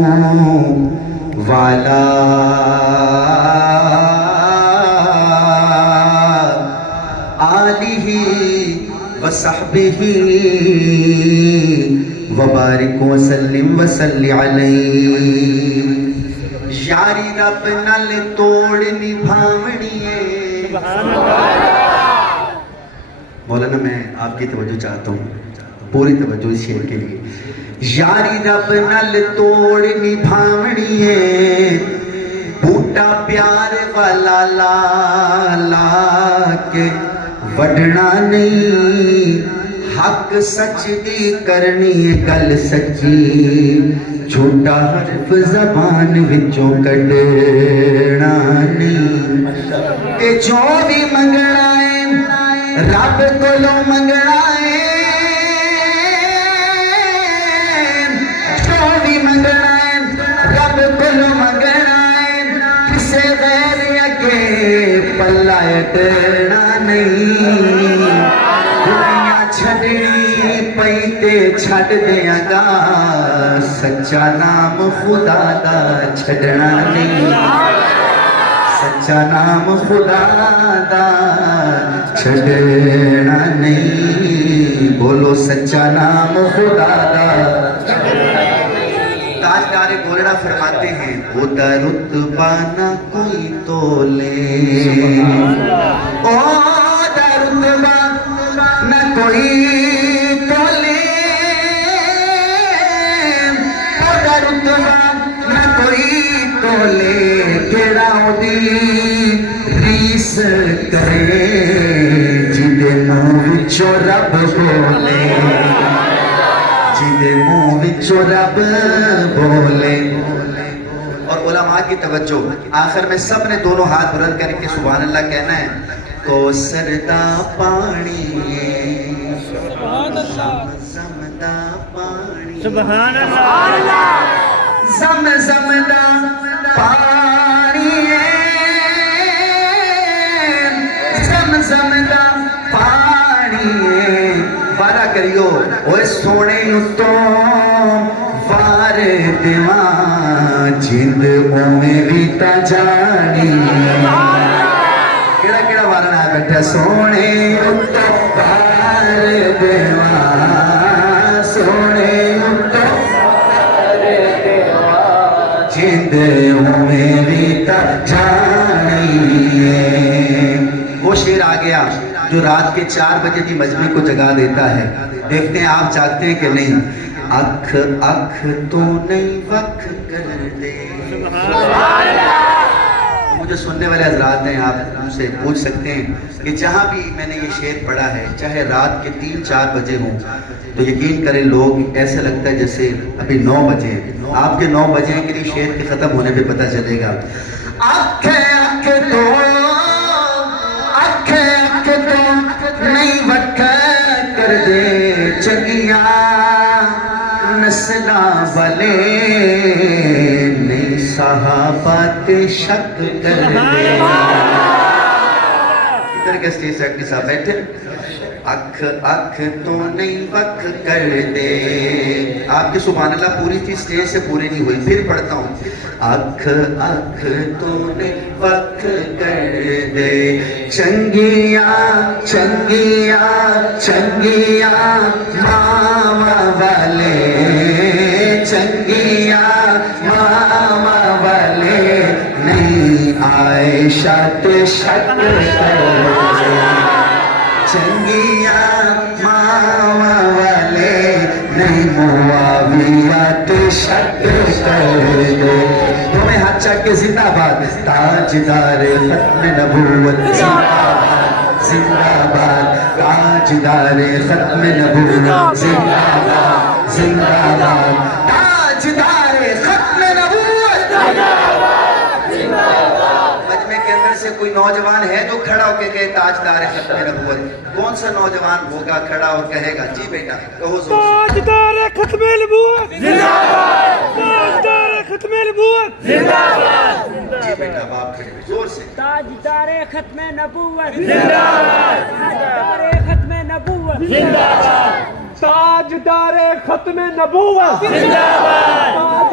والا آلہ وصحبہ وبارک وسلم وصلی علیہ یاری رب نال توڑ نبھاونی ہے۔ مولانا میں آپ کی توجہ چاہتا ہوں، پوری توجہ اس شعر کے لیے۔ یاری رب نال توڑ نبھاونی ہے، بوٹا پیار والا لا لا کے وڈنا نہیں، حق سچ دی کرنی ہے گل سچی، جھوٹا حرف زبان وچوں کڈنا نہیں، تے جو بھی منگنا ہے رب کولو منگنا ہے، جو بھی منگنا ہے رب کولو منگنا ہے، کسے غیر اگے پلہ اٹھنا نہیں، دنیا چھڑنی پئی تے چھڑ دیاں گا، سچا نام خدا دا چھڑنا نہیں، سچا نام خدا دا چھڑنا نہیں، بولو سچا نام خدا دا۔ تاجدار گولڑا فرماتے ہیں او دا رتبہ نہ کوئی تولے، او دا رتبہ نہ کوئی تولے، او دا رتبہ نہ کوئی تولے، کیڑا او دی ریس کرے جدے منہ وچوں رب بولے، جدے منہ وچوں رب بولے۔ اور علماء کی توجہ، آخر میں سب نے دونوں ہاتھ بلند کر کے سبحان اللہ کہنا ہے۔ کوثر دا پانی ہے، زم دا پانی، سبحان اللہ، زم دا پانی ہے، زم دا پانی ہے، وعدہ کریو اوے سونے اتوں وار دیواں جند اویں وی تا جانی، کیڑا کیڑا وارن آ بیٹھا، سونے اتوں وار دیواں، سونے اتوں وار دیواں جند اویں وی تا جانی۔ وہ شعر آ گیا جو رات کے 4 بجے کی مجمع کو جگا دیتا ہے، دیکھتے ہیں آپ جاگتے ہیں کہ نہیں۔ اکھ اکھ تو نہیں وکھ کر دے، مجھے سننے والے حضرات ہیں، آپ ان سے پوچھ سکتے ہیں کہ جہاں بھی میں نے یہ شعر پڑھا ہے، چاہے رات کے 3-4 بجے ہوں، تو یقین کریں لوگ ایسے لگتا ہے جیسے ابھی 9 بجے ہیں۔ آپ کے 9 بجے ہیں کہ نہیں، شعر کے ختم ہونے پہ پتہ چلے گا۔ اکھ اکھ تو نہیں وکھ کر دے، چنگیاں نسلاں والے نہیں صحابہ تے شک کر دے۔ ادھر کے اسٹیج سیکٹری صاحب بیٹھے، اکھ اکھ تو نہیں وکھ کر دے، آپ کی سبحان اللہ پوری چیز اسٹیج سے پوری نہیں ہوئی، پھر پڑھتا ہوں۔ اکھ اکھ تو نہیں وکھ کر دے، چنگیاں چنگیاں چنگیاں ماما والے، چنگیاں ماما والے نہیں عائشہ تے شک کر دے، چنگیاں ماما والے نہیں معاویہ تے شک کر دے۔ تمہیں ہاتھ چاک کے زندہ باد، تاجدار ختم نبوت زندہ باد، زندہ باد، تاجدار ختم نبوت زندہ باد، زندہ باد، تاجدار ختم نبوت زندہ باد، زندہ باد۔ مجمع کے اندر سے کوئی نوجوان ہے جو کھڑا ہو کے کہے تاجدار ختم نبوت؟ کون سا نوجوان ہوگا کھڑا اور کہے گا؟ جی بیٹا کہو زور سے۔ تاجدار ختم نبوت زندہ باد، تاجدار ختم نبوت زندہ باد، جی بیٹا باپ کھڑے ہوئے زور سے۔ تاجدار ختم نبوت زندہ باد، تاجدار ختم نبوت زندہ باد، تاجدار ختم نبوت زندہ باد،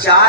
4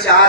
4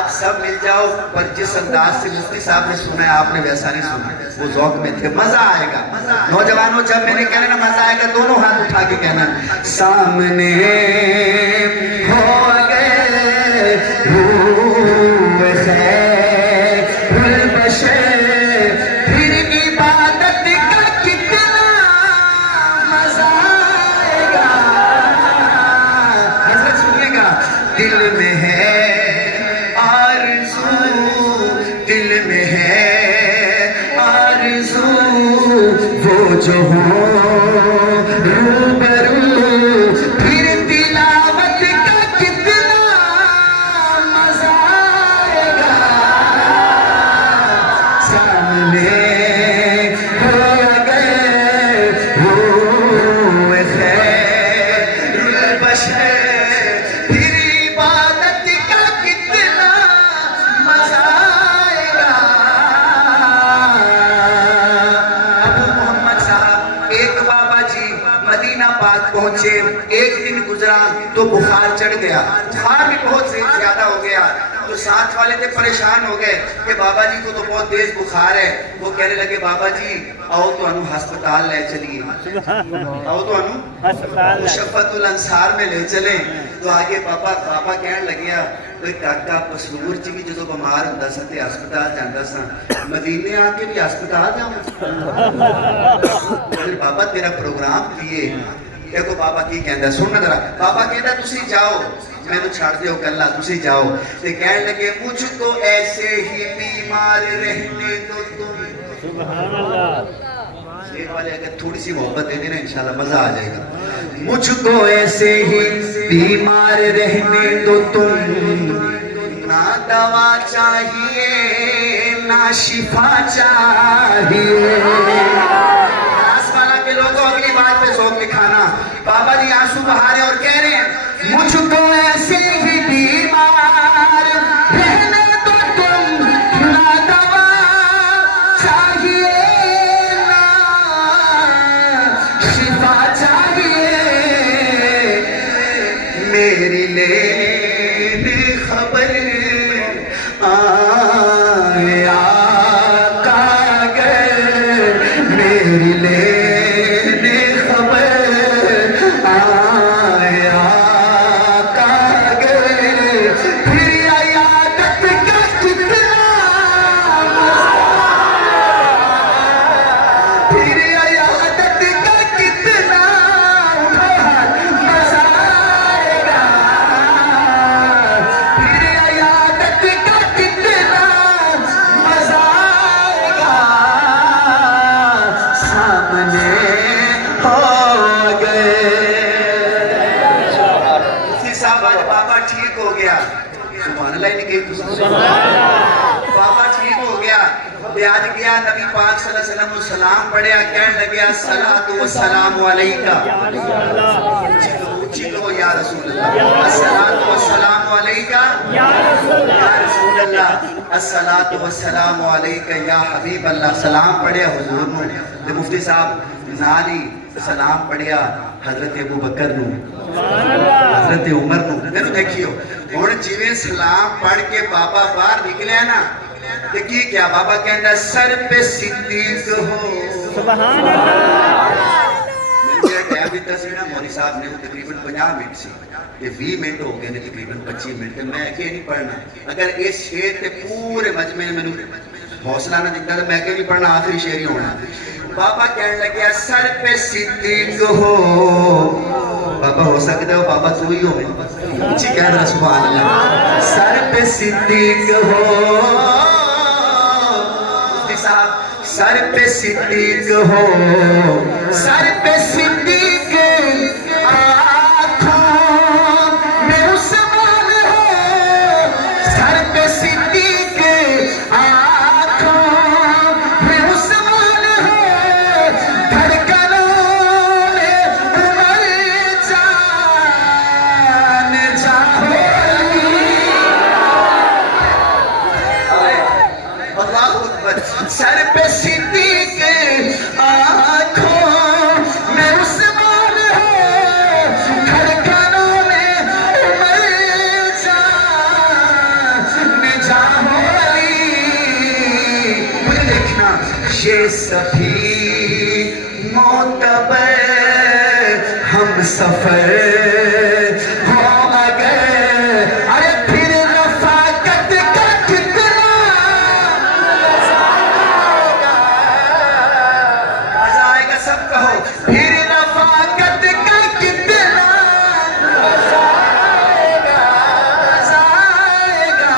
آپ سب مل جاؤ، پر جس انداز سے مفتی صاحب نے سنا ہے آپ نے ویسا نہیں سنا، وہ ذوق میں تھے، مزہ آئے گا۔ نوجوانوں جب میں نے کہنا نا مزہ آئے گا، دونوں ہاتھ اٹھا کے کہنا سامنے ہو گئے روح خیر البشر، پھر عبادت کا کتنا مزہ آئے گا۔ حضرت سنیے گا، دل میں ہے آرزو، دل میں ہے آرزو، وہ جو ہو روبرو، پھر تلاوت کا کتنا مزہ آئے گا۔ سامنے ہو گئے روح خیر البشر، پھر عبادت کا کتنا مزہ آئے گا۔ ابو محمد صاحب ایک بابا جی مدینہ پاک پہنچے، ایک دن گزرا تو بخار چڑھ گیا، بخار بھی بہت زیادہ ہو گیا، تو ساتھ والے تھے پریشان ہو گئے کہ بابا جی کو تو بہت تیز بخار ہے۔ وہ کہنے لگے بابا جی آؤ تو انو ہسپتال لے چلیے، آؤ تو انو مشفت الانصار میں لے چلیں۔ تو آگے بابا کہنے لگیا کاکا پسرور جی بھی جدو بیمار ہوندا سا تے ہسپتال جاندا سا، مدینے آ کے بھی ہسپتال جاؤں؟ پھر بابا تیرا پروگرام کیے، دیکھو بابا کی کہندا، سن ذرا، بابا کہندا تسی جاؤ، میں تو چھڑ دیو کلا، تسی جاؤ۔ تے کہنے لگے مجھ کو ایسے ہی بیمار رہنے دو تم۔ سبحان اللہ۔ شیر والے اگر تھوڑی سی محبت دے دینا انشاءاللہ مزہ آ جائے گا۔ مجھ کو ایسے ہی بیمار رہنے دو تم، نہ دوا چاہیے نہ شفا چاہیے۔ آس والا کے لوگوں اگلی بات پہ ذوق دکھانا۔ بابا جی آنسو بہا رہے اور کہہ رہے ہیں مجھ کو ایسے ہی بیمار رہنے دو تم، نہ دوا چاہیے نہ شفا چاہیے، میری لینے خبر آیا کاغذ، میری لینے خبر آیا کاغذ، پھر عیادت کا کتنا پھر عیادت کا کتنا مزہ آئے گا، پھر عیادت کا کتنا مزہ آئے گا۔ سامنے ہو گئے مفتی صاحب، آج بابا ٹھیک ہو گیا، سبحان اللہ نہیں کہی تو بابا ٹھیک ہو گیا، بیاد گیا نبی پاک صلی اللہ علیہ وسلم کو سلام پڑھیا، کہنے لگیا الصلاۃ والسلام علیکہ، اونچی کہو یا رسول اللہ، الصلاۃ والسلام علیکہ یا رسول اللہ، الصلاۃ والسلام علیکہ یا حبیب اللہ۔ سلام پڑھیا حضور نو، تے مفتی صاحب نالی سلام پڑھیا حضرت ابو بکر نو، حضرت عمر نو۔ تینوں دیکھیو ہن جویں سلام پڑھ کے بابا باہر نکلیا نا تے کی کیا بابا کہندا سر پہ صدیق ہو۔ سبحان اللہ۔ میرا ٹائم دیتا سی نا مولوی صاحب نے، وہ تقریباً 50 منٹ سی، یہ 20 منٹ ہو گئے نے، تقریباً 25 منٹ، میں کہ نہیں پڑھنا، اگر اس شعر تے پورے مجمع میں نے حوصلہ نہ دیتا تو میں کہ نہیں پڑھنا، آخری شعر ہی ہونا۔ بابا کہنے لگیا سر پہ صدیق ہو، بابا ہو سکتا ہے بابا تو ہی ہو، اچھی کہہ رہا سبحان اللہ، سر پہ صدیق ہو، مفتی صاحب سر پہ صدیق ہو، سر پہ صدیق آنکھوں میں عثمان ہو، سر پہ صدیق آنکھوں میں عثمان ہو، دھڑکنوں میں عمر جان جاؤ، اللہ اکبر، سر پہ صدیق آنکھوں میں عثمان یہ سبھی معتبر ہم سفر ہو اگر ارے پھر رفاقت کا کتنا مزہ آئے گا سب کہو پھر رفاقت کا کتنا مزہ آئے گا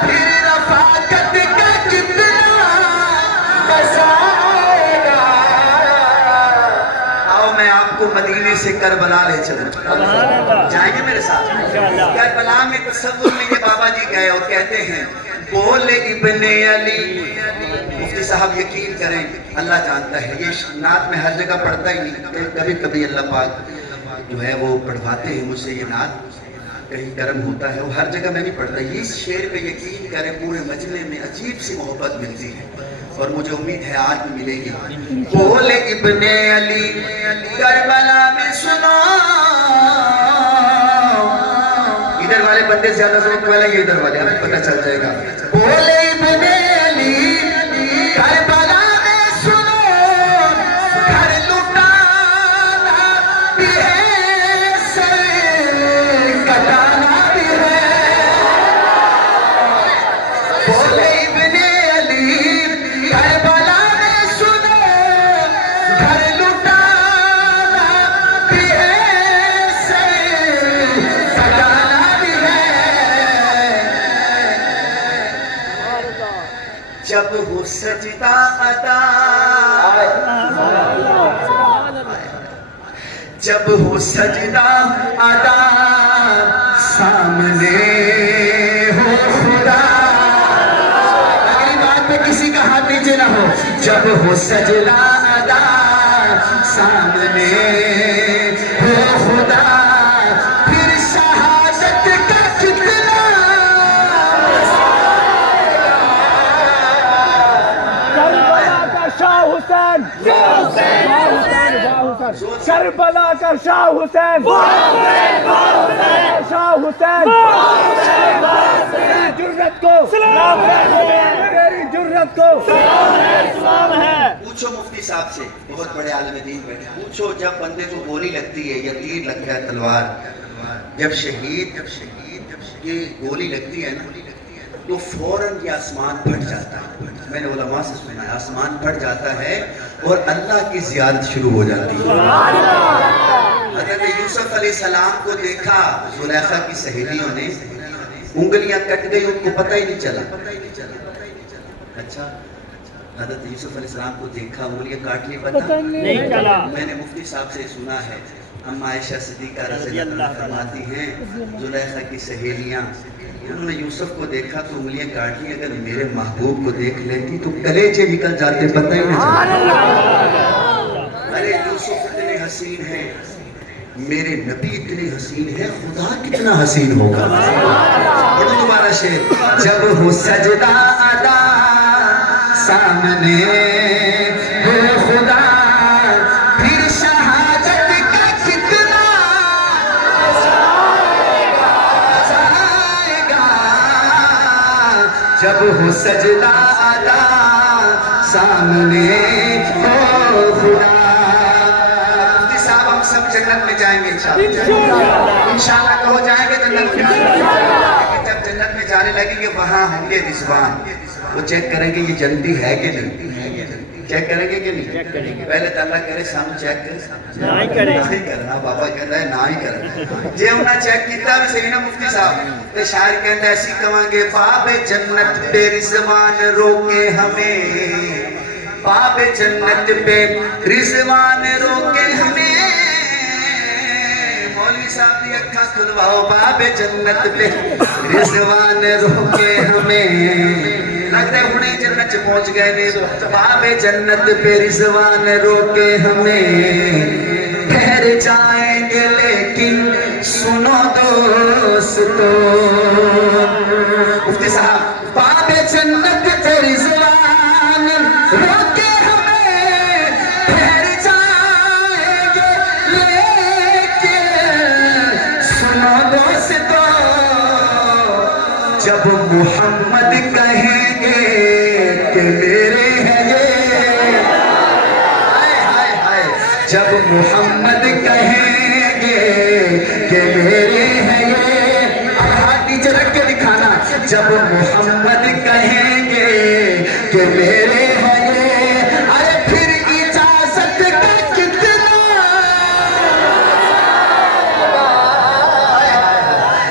پھر رفاقت کا کتنا مزہ آئے گا آؤ میں آپ کو مدینے سے کربلا لے چلوں جائیں گے میرے ساتھ کربلا میں تصور میں یہ بابا جی گئے اور کہتے ہیں بولے ابن علی مفتی صاحب یقین کریں اللہ جانتا ہے یہ نعت میں ہر جگہ پڑھتا ہی نہیں کبھی کبھی اللہ پاک جو ہے وہ پڑھواتے ہیں مجھ سے یہ نعت کہیں کرم ہوتا ہے وہ ہر جگہ میں نہیں پڑھتا اس شعر پہ یقین کریں پورے مجمع میں عجیب سی محبت ملتی ہے اور مجھے امید ہے آج بھی ملے گی بولے ابن علی کربلا میں سنو ادھر والے بندے زیادہ ضرورت والے یہ ادھر والے ہمیں پتہ چل جائے گا بولے ابن علی کربلا میں سنو گھر لٹانا بھی ہے سر کٹانا بھی ہے بولے ابن علی کربلا میں سنو گھر لٹانا بھی ہے سر کٹانا بھی ہے جب ہو سجدہ ادا جب ہو سجدہ ادا سامنے ہو خدا اگلی بات پہ کسی کا ہاتھ نیچے نہ ہو جب ہو سجدہ ادا سامنے ہو خدا پھر شہادت کا کتنا کربلا کا شاہ حسین کربلا کا شاہ حسین شاہ حسین تیری جرت کو تیری جرت کو پوچھو مفتی صاحب سے بہت بڑے عالم دین بیٹھے پوچھو جب بندے کو گولی لگتی ہے یا تیر لگتا ہے تلوار جب شہید یہ گولی لگتی ہے نا تو فوراً یہ آسمان پھٹ جاتا ہے میں نے علماء سے سنا ہے آسمان پھٹ جاتا ہے اور اللہ کی زیارت شروع ہو جاتی ہے حضرت یوسف علیہ السلام کو دیکھا زلیخا کی سہیلیوں نے انگلیاں کٹ گئی ان کو پتہ ہی نہیں چلا اچھا حضرت یوسف علیہ السلام کو دیکھا انگلیاں کاٹنے پتہ نہیں چلا میں نے مفتی صاحب سے سنا ہے اما عائشہ صدیقہ رضی اللہ عنہا فرماتی ہیں زلیخا کی سہیلیاں انہوں نے یوسف کو دیکھا تو انگلیاں کاٹ لی اگر میرے محبوب کو دیکھ لیتی تو کلیجے نکل جاتے پتہ ہی نہیں چلتا ارے یوسف اتنے حسین ہیں میرے نبی اتنے حسین ہیں خدا کتنا حسین ہوگا پڑھو دوبارہ شعر جب ہو سجدہ ادا سامنے ہو خدا پھر شہادت کا کتنا آئے گا جب ہو سجدہ ادا سامنے ہو خدا مفتی صاحب ہم سب جنت میں جائیں گے انشاءاللہ کہو جائیں گے جنت میں لیکن جب جنت میں جانے لگیں گے وہاں ہوں گے رضوان وہ چیک کریں گے یہ جنتی ہے کہ نہیں چیک کریں گے کہ نہیں پہلے تو اللہ کرے سام چیک نہیں کرنا بابا کہتا ہے نہ ہی کرنا جی ہم نے چیک کیتا بھی صحیح نا مفتی صاحب تو شاعر کہتا ہے ایسی کہاں گے باب جنت پہ رضوان روکے ہمیں باب جنت پہ رضوان روکے ہمیں مولوی صاحب دی اکھا کھلواؤ باب جنت پہ رضوان روکے ہمیں لگتا ہے انہیں جنت پہنچ گئے نے باب جنت پہ رضوان روکے ہمیں ٹھہر جائیں گے لیکن سنو دوستو مفتی صاحب باب جنت پہ رضوان روکے ہمیں ٹھہر جائیں گے لیکن سنو دوستو جب محمد کہیں گے کہ میرے ہیں محمد کہیں گے کہ میرے ہیں یہ، اب ہاتھ نیچے رکھ کے دکھانا، جب محمد کہیں گے کہ میرے ہیں یہ، ارے پھر اجازت کا کتنا،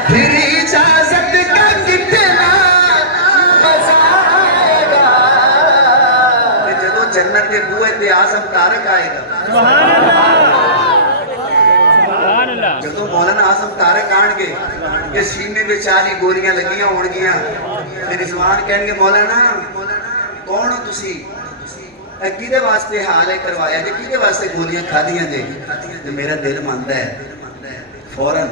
پھر اجازت کا کتنا مزہ آئے گا، جدو جنت کے بوئے تے آزم تارک آئے گا، جدو مولانا آزم تارک آن گے کہ سینے میں 40 گولیاں لگیاں ہوڑ گیاں، پھر رضوان کہیں گے مولانا کون ہو تسی، کیدے واسطے حال ہے کروایا جے، کیدے واسطے گولیاں کھا دیاں جے، تو میرا دل مانتا ہے فوراً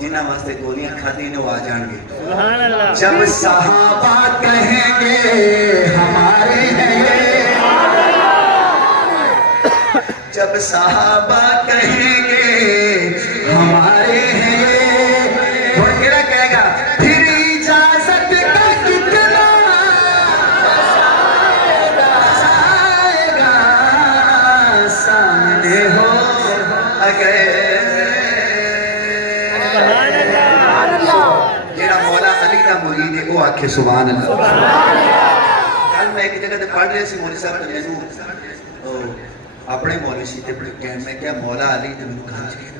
جنہ واسطے گولیاں کھا دی نے وہ آ جان گے، جب صحابہ کہیں گے ہمارے ہیں یہ، جب صحابہ کہیں گے ہمارے ہیں یہ، اور کیا کہے گا، پھر اجازت کا کتنا آئے گا، سامنے ہو اگر جیڑا مولا علی کا مرید ہے وہ آکھے سبحان اللہ۔ کل میں ایک جگہ تے پڑھ رہے سی مولوی صاحب نے مینوں اپنے مولوی سی تے بڑے کہن میں کیا مولا علی تے مینوں کہا چاہیے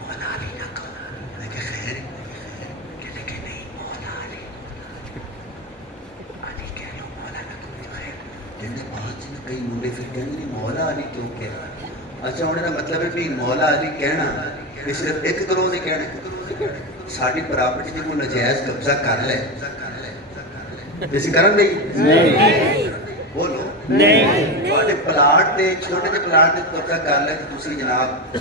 مولا علی نہ کہو، میں کہا خیر کہنے کہ نہیں مولا علی کہہ لو مولا نہ کہو خیر، کہنے بہت سے کئی مولے پھر کہنے مولا علی کیوں کہہ رہا، اچھا انہوں نے مطلب ہے کہ مولا علی کہنا کہ صرف ایک کرو نہیں کہنا، ساری پراپرٹی جی کو نجائز قبضہ کر لے جیسی کرن نہیں بولو نہیں پلاٹ دے چھوٹے دے پلاٹ دے قبضہ کر لے تو دوسری جناب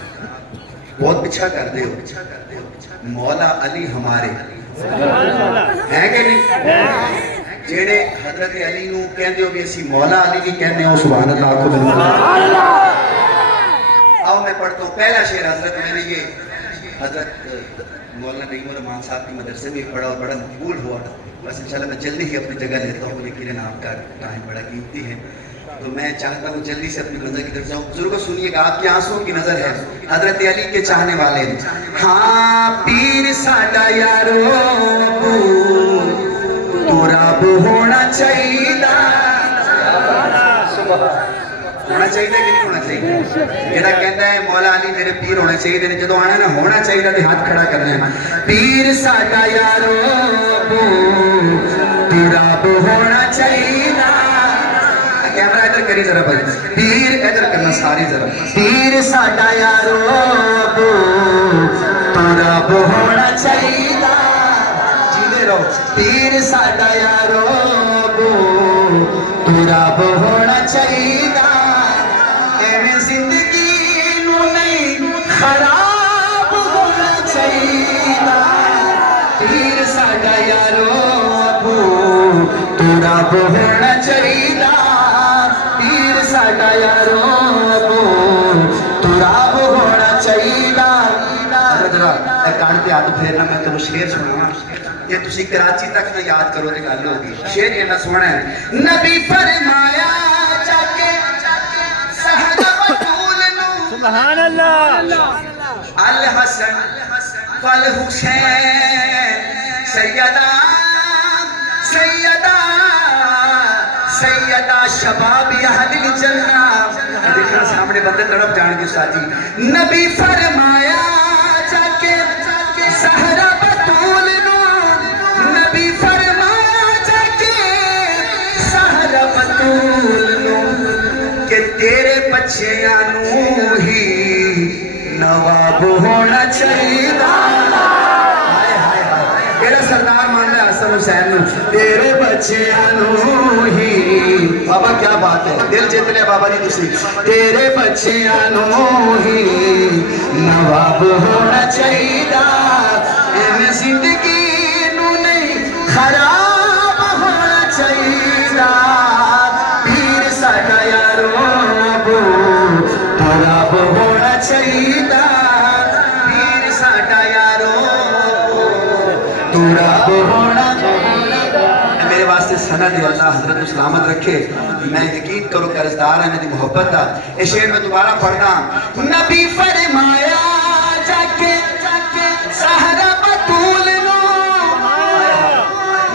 بہت پچھا کر دے ہو، مولا علی ہمارے ہیں کہ نہیں، جیڑے حضرت علی نو کہندے ہو بھی اسی مولا علی کی کہندے ہو، سبحان اللہ کو آؤ میں پڑھتا ہوں پہلا شعر حضرت، میں نے یہ حضرت مولانا نعیم الرحمان صاحب کی مدرسے میں پڑھا اور بڑا مقبول ہوا، بس انشاءاللہ میں جلدی ہی اپنی جگہ لیتا ہوں، لیکن آپ کا ٹائم بڑا قیمتی ہے تو میں چاہتا ہوں جلدی سے اپنی منزل کی طرف جاؤں۔ بزرگوں سنیے گا، آپ کی آنسوں کی نظر ہے حضرت علی کے چاہنے والے، ہاں پیر ساڈا یارو تو رب ہونا چاہیے، ہونا چاہیے کہ نہیں ہونا چاہیے، جڑا کہتا ہے مولا علی میرے پیر ہونے چاہیے نے، جدو آنا نا ہونا چاہیے تے ہاتھ کھڑا کرنا ہے، پیر ساڈا یارو تو رب ہونا چاہیے، کیمرہ ادھر کری ذرا بھائی، پیر ادھر کرنا ساری ذرا، پیر ساڈا یارو تو رب ہونا چاہیے، جیندے رہو، پیر ساڈا یارو تو رب ہونا چاہیے، ایویں زندگی نو نہیں خراب ہونا چاہیے، پیر ساڈا یارو تو رب ہونا چاہیے، پیر ساڈا یارو تو رب ہونا چاہیے، ذرا کان تے ہاتھ پھیرنا، میں تمہیں شعر سناواں، یہ تسی کراچی تک نہ یاد کرو تے گل ہوگی، شعر یہ نہ سونا ہے، نبی فرمایا جا کے سبحان اللہ، الحسن والحسین سیدہ سیدہ سیدہ شباب اہل الجنہ، دیکھنا سامنے بندے تڑپ جان گے استاد جی، نبی فرمایا جا کے زہرا بطول نو، نبی فرمایا جا کے زہرا بطول نو کہ تیرے بچیاں نو ہی نواب ہونا چاہیے، کیڑا سردار مان ہے حسن حسین نو، تیرے بچیاں نو ہی، بابا کیا بات ہے، دل جیت لیا بابا جی تسی، تیرے بچیاں نو ہی نواب ہونا چاہیے، ایویں زندگی نو نہیں خراب ہونا چاہیے، پیر ساڈا یارو تو رب ہونا چاہیے، پیر ساڈا یارو تو رب ہونا چاہیے، میرے واسطے سند ہے اللہ حضرت کو سلامت رکھے میں یقین کرو قرضدار ہیں میری محبت تھا یہ شعر میں دوبارہ پڑھنا نبی فرمایا جا کے سہرا بطول نو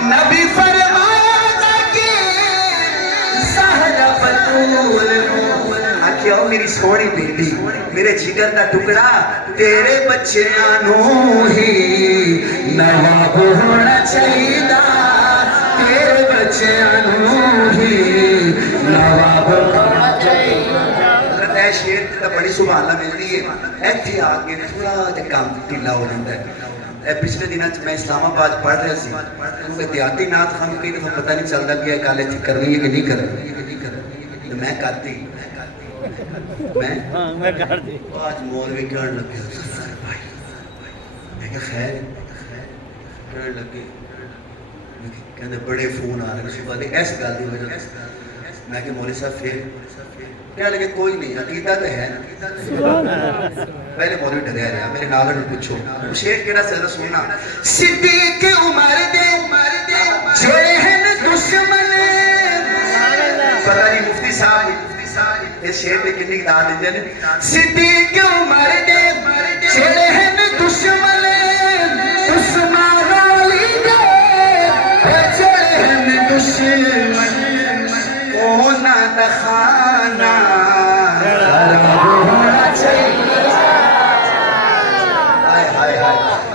نبی فرمایا جا کے سہرا بطول نو آکھے او میری سوڑی بیٹی میرے جگر دا ٹکڑا تیرے بچیاں ہی نواب ہونا چاہیے تیرے بچیاں ہی نواب ہونا چاہیے حضرت اے شیر تے بڑی سبحان اللہ ملتی ہے ایتھے آ کے تھوڑا جا کام ڈھیلا ہو جاتا ہے پچھلے دنوں میں اسلام آباد پڑھ رہا سی کیونکہ دیہاتی نعت خان کئی دفعہ پتہ نہیں چلتا کہ یہ کالج کرنی ہے کہ نہیں کرنی تو میں کرتی میں کرتی آج مولوی کہنے لگے ظفر بھائی میں کہ خیر کہنے لگے کہنے بڑے فون آ رہے ہیں صبح دے ایس گل دی وجہ میں کہ مولوی صاحب پھر کہنے لگے کوئی نہیں عقیدہ تو ہے پہلے مولوی ڈریا رہا میرے نالے نے پوچھو شیخ کہنا سر سننا صدیق عمر دے جڑے ہیں دشمن پتہ نہیں مفتی صاحب اس شیر میں کتنی داد دیں جانے صدیق عمر دے جڑے ہیں دشمن عثمان علی دے جڑے ہیں دشمن اونا دخانا خراب ہونا چاہیے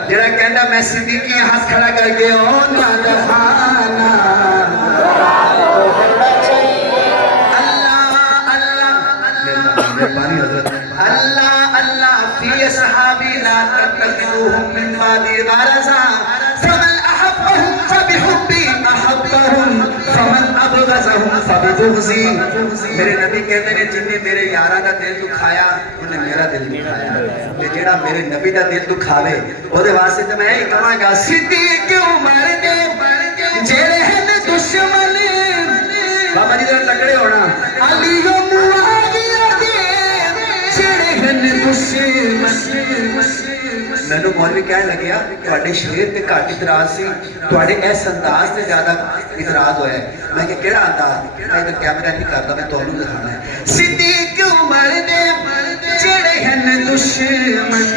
جڑا کہنا میں صدیقی ہاتھ کھڑا کر کے اونا دخانا اللہ اللہ فی صحابی لا تتخذوهم من بعدی غرضا فمن احبهم فبحبی احبهم فمن ابغضهم فببغضی میرے نبی کہتے ہیں جن نے میرے یاراں دا دل دکھایا انہیں میرا دل دکھایا تے جڑا میرے نبی دا دل دکھاوے اودے واسطے تے میں یہی کہاں گا صدیق عمر دے جڑے ہیں دشمن بابا جی ذرا تکڑے ہونا علی و معاویہ میں نے مولوی کہنے لگیا تواڈے شعر تے گھٹ اعتراض سی تواڈے اس انداز تے زیادہ اعتراض ہویا ہے میں کہ کیڑا انداز میں ادھر کیمرہ نہیں کرتا میں تانوں دکھانا ہے صدیق عمر دے جڑے ہیں دشمن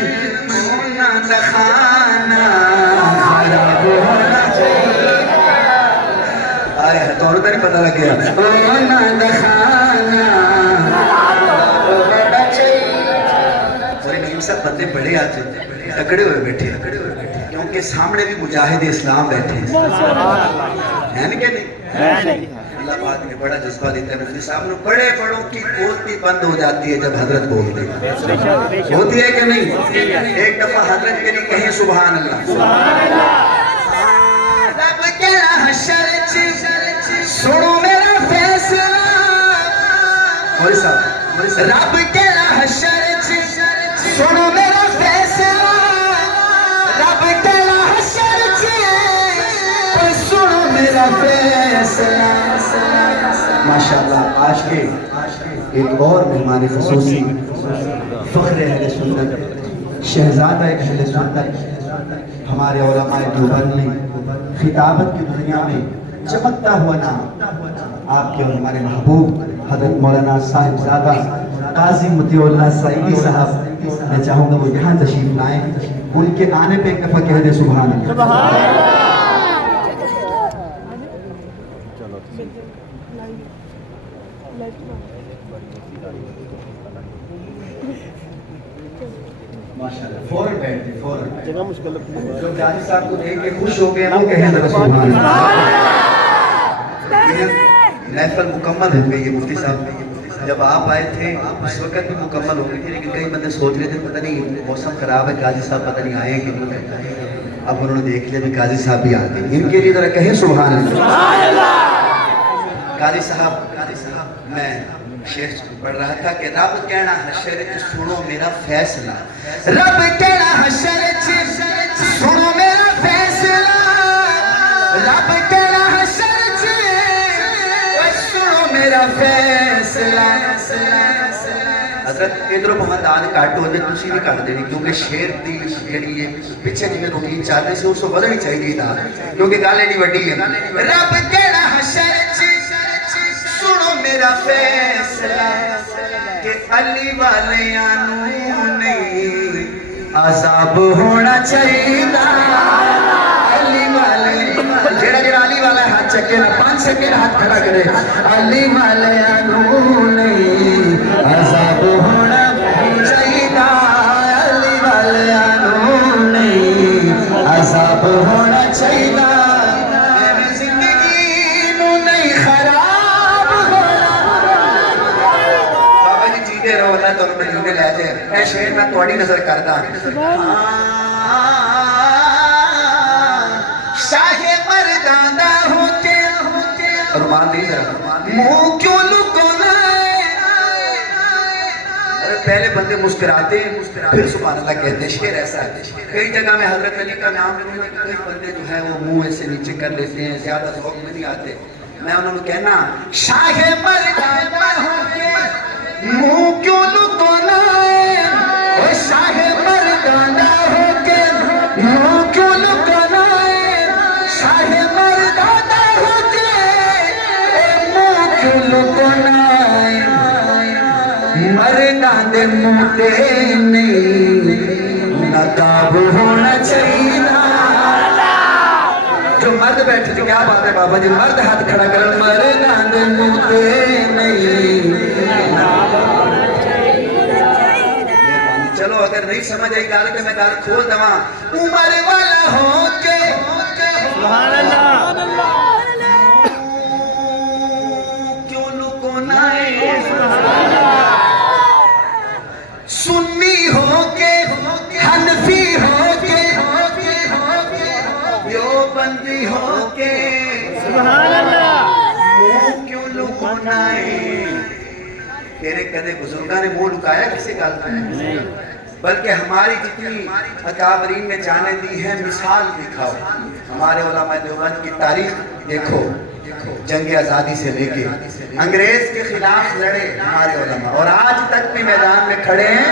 اونا دخانا خراب ہونا چاہیے آئے تانوں تے نہیں پتہ لگیا اونا دخانا سب بندے بڑے آج تکڑے ہوئے بیٹھے کیونکہ سامنے بھی مجاہد اسلام بیٹھے ہیں نا کہ نہیں اللہ پاک نے بڑا جذبہ دیتا ہے مفتی صاحب نے بڑے بڑوں کی بولتی بند ہو جاتی ہے جب حضرت بولتے ہیں ہوتی ہے کہ نہیں ایک دفعہ حضرت کے لیے کہیں سبحان اللہ رب کہنا حشر سنو میرا فیصلہ مولوی صاحب رب کہنا حشر سنو میرا فیصلہ رب کہنا حشر سنو میرا فیصلہ ماشاءاللہ آج کے ایک اور مہمان خصوصی فخر اہل سنت شہزادہ اہل سنت ہمارے علماء دیوبند نے خطابت کی دنیا میں چمکتا ہوا نام آپ کے اور ہمارے محبوب حضرت مولانا صاحب زادہ قاضی مطیع اللہ سعیدی صاحب میں چاہوں گا وہ یہاں تشریف لائیں ان کے آنے پہ ایک دفعہ کہہ دے سبحان اللہ ماشاءاللہ فوراً بیٹھتے فوراً جو جانی صاحب کو دیکھ کے خوش ہو گئے وہ کہیں ذرا سبحان اللہ محفل مکمل ہو گئی ہے مفتی صاحب جب آپ آئے تھے اس وقت بھی مکمل ہو گئی تھی لیکن کئی بندے سوچ رہے تھے پتہ نہیں موسم خراب ہے قاضی صاحب پتہ نہیں آئے کہ نہیں اب انہوں نے دیکھ لیا بھی قاضی صاحب بھی آتے ہیں ان کے لیے ذرا کہیں سبحان اللہ قاضی صاحب میں شیخ پڑھ رہا تھا کہ رب کہنا حشر سنو میرا فیصلہ رب کہنا حشر سنو میرا فیصلہ رب کہنا حشر سنو میرا فیصلہ حضرت ادھروں بہت دان کاٹو دے تسی نہیں کٹ دینی کیونکہ شیر دی جڑی ہے پیچھے جی روٹین چاہتے سے اس کو بدلنی چاہیے دان کیونکہ گل ایڈی وڈی ہے رب کہڑا حشر سنو میرا فیصلہ کہ علی والیاں نوں نہیں عذاب ہونا چاہیے علی والے جڑا جڑا علی والا ہے ہاتھ چکے نا 5 سیکنڈ ہاتھ کھڑا کرے علی والیاں نوں نہیں عذاب ہونا چاہیے علی والیاں نوں نہیں عذاب ہونا چاہیے زندگی نوں نہیں خراب ہونا بابا جی جیتے رہو اللہ تمہیں مدینے لے جائے اے شیر میں تھوڑی نظر کرتا شاہ مردانہ ہوتے رمان نہیں ذرا منہ کیوں لکونا پہلے بندے مسکراتے ہیں پھر سبحان اللہ کہتے ہیں شیر ایسا ہے کئی جگہ میں حضرت علی کا نام لوں گا کئی بندے جو ہے وہ منہ ایسے نیچے کر لیتے ہیں زیادہ ذوق میں نہیں آتے میں انہوں نے کہنا شاہ مردانہ ہوتے منہ کیوں لکونا شاہ مردانہ ہوتے منہ کیوں لکونا شاہ مردانہ ہوتے منہ کیوں لکونا مردان دے موتے نہیں نقاب ہونا چاہیے جو مرد بیٹھے تھے کیا بات ہے بابا جی مرد ہاتھ کھڑا کر مردان دے موتے نہیں چلو اگر نہیں سمجھ آئی گال کہ میں گال کھول دوا عمر والا ہو کے سبحان اللہ کیوں لکونا ہے سنی ہو کے حنفی ہو کے دیوبندی ہو کے سبحان اللہ منہ کیوں لکونا ہے تیرے کدے بزرگاں نے منہ لکایا کسی گل کا بلکہ ہماری جتنی اکابرین نے جانے دی ہے مثال دکھاؤ ہمارے علماء دیوبند کی تاریخ دیکھو جنگ آزادی سے لے کے انگریز کے خلاف لڑے ہمارے علماء اور آج تک بھی میدان میں کھڑے ہیں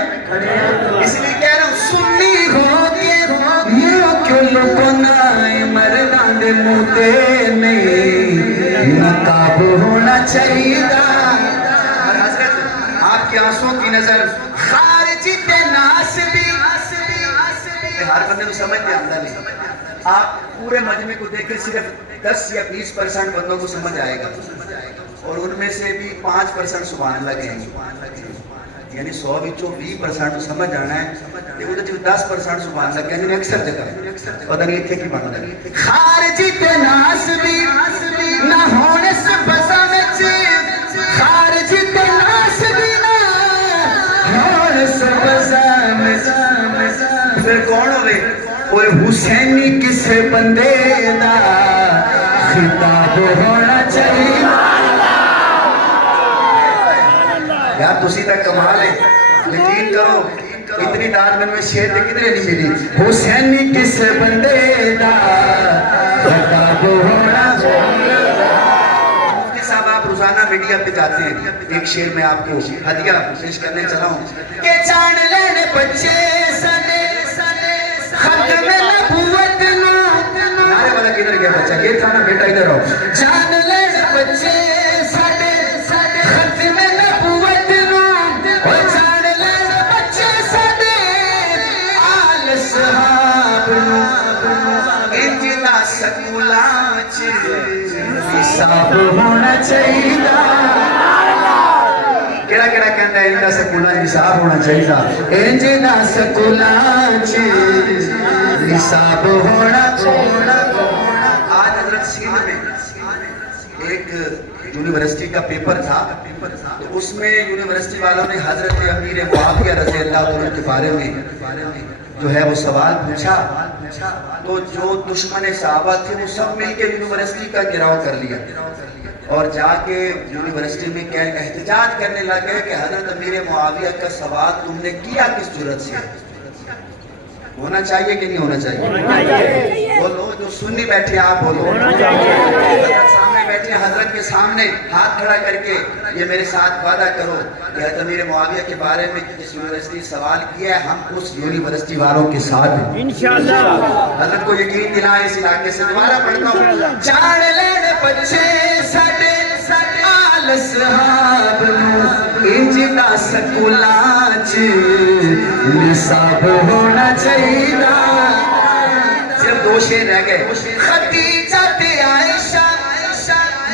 اس لیے کہہ رہا ہوں سنی ہو کے منہ کیوں لکونا مردان دے موتے نہیں نقاب ہونا چاہیے آپ کی آنسوں کی نظر خارجی تے ناسبی ہر بندے کو سمجھ میں آتا نہیں آپ پورے مجمع کو دیکھیں صرف 10 یا 20% بندوں کو سمجھ آئے گا اور ان میں سے بھی 5% سبحان اللہ کہیں گے یعنی 100 وچوں 20% سمجھ آنا ہے یہ وہ 10% سبحان اللہ کہیں گے اکثر جگہ پتہ نہیں اتنے کی بات ہے خارجی تے ناسبی نہ ہونے سے بسانے چیز خارجی تے ناسبی نہ ہونے سے بسانے پھر کون ہوئے کوئی حسینی کسے بندے دا خطاب ہونا چاہیے یار تسی تک کمال ہے یقین کرو اتنی داد میں شیر دے کدھر نہیں ملی حسینی کسے بندے دا خطاب ہونا چاہیے مفتی صاحب آپ روزانہ میڈیا پہ جاتے ہیں ایک شیر میں آپ کو ہدیہ پیش کرنے چلا ہوں کہ جان لینے بچے سنے ختم نبوت نعرے والا کدھر گیا بچہ یہ تھا نا بیٹا ادھر آؤ جان لینے بچے سنے ختم نبوت اور جان لینے بچے سنے آل صحاب انجنا سکولا حساب ہونا چاہیے کیڑا کیڑا کہندا ہے انجنا سکولا حساب ہونا چاہیے انجنا سکولا حساب ہونا چاہیے آج حضرت سندھ میں ایک یونیورسٹی کا پیپر تھا تو اس میں یونیورسٹی والوں نے حضرت امیر معاویہ رضی اللہ عنہ کے بارے میں جو ہے وہ سوال پوچھا تو جو دشمن صحابہ تھے وہ سب مل کے یونیورسٹی کا گھیراؤ کر لیا اور جا کے یونیورسٹی میں احتجاج کرنے لگے کہ حضرت امیر معاویہ کا سوال تم نے کیا کس جرأت سے ہونا چاہیے کہ نہیں ہونا چاہیے بولو جو سنی بیٹھے آپ بولو سامنے بیٹھے حضرت کے سامنے ہاتھ کھڑا کر کے یہ میرے ساتھ وعدہ کرو کہ حضرت امیر معاویہ کے بارے میں جس یونیورسٹی سوال کیا ہے ہم اس یونیورسٹی والوں کے ساتھ ہیں انشاءاللہ حضرت کو یقین دلائے اس علاقے سے دوبارہ پڑھتا ہوں چاڑ لینے بچے ساڈے آل صحاب نو انج دا سکولاں چ نصاب ہونا چاہیے صرف دو شعر رہ گئے خدیجہ تے عائشہ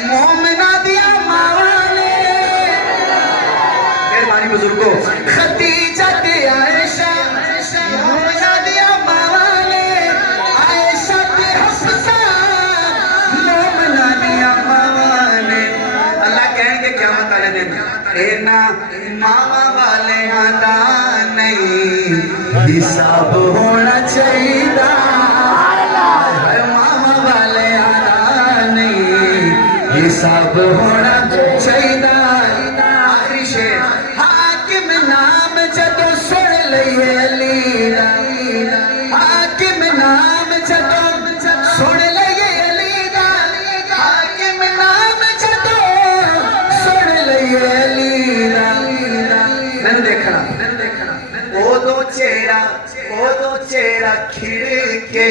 مومنہ دیا ماواں نے مہربانی بزرگوں خدیجہ تے عائشہ مومنہ دیا ماواں نے عائشہ تے حفصہ مومنہ دیا ماواں نے اللہ کہیں گے قیامت والے دن اینا ماما والے آدھا نہیں حساب ہونا چاہیے ماما والے آدھا نہیں حساب ہونا چاہیے آخری شعر حاکم نام جدو سن لئیے علی دا حاکم نام جدو سن لئیے علی دا حاکم نام جدو سن لئیے علی دا میں دیکھنا او دو چہرہ کھڑ کے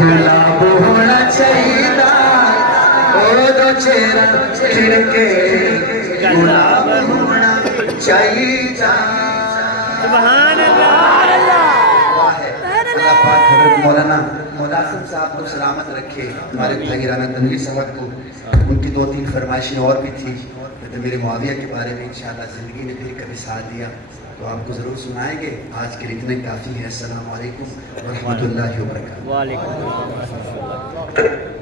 گلاب ہونا چاہیے او دو چہرہ کھڑ کے گلاب ہونا چاہیے سبحان اللہ اللہ پاک حضرت مولانا مداخل صاحب کو سلامت رکھے ہمارے بھائی رانا تنویر صاحب کو ان کی 2-3 فرمائشیں اور بھی تھی میرے معاویہ کے بارے میں انشاءاللہ زندگی نے پھر کبھی ساتھ دیا تو آپ کو ضرور سنائیں گے آج کے لیے اتنے کافی ہے السلام علیکم ورحمۃ اللہ وبرکاتہ وعلیکم السلام